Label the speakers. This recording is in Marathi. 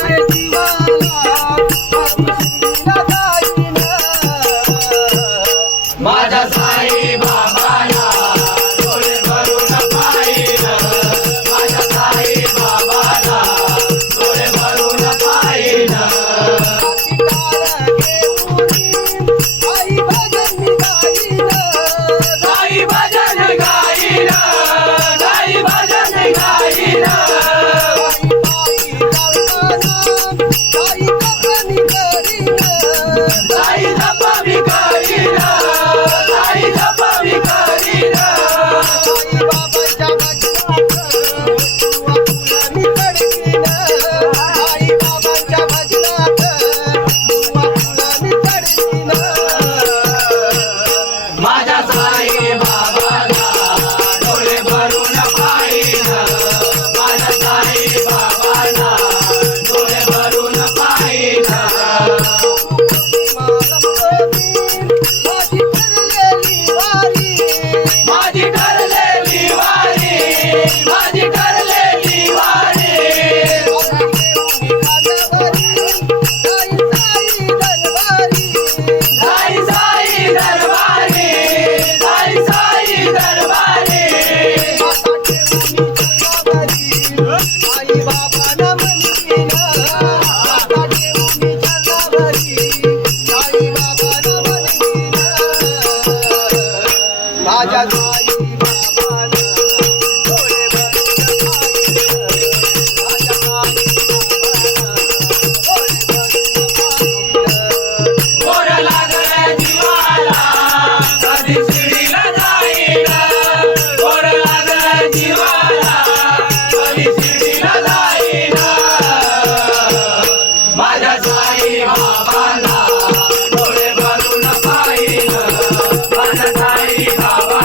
Speaker 1: बा Saída! Like 간다 노래 बोलू न पाइल बसंती बाबा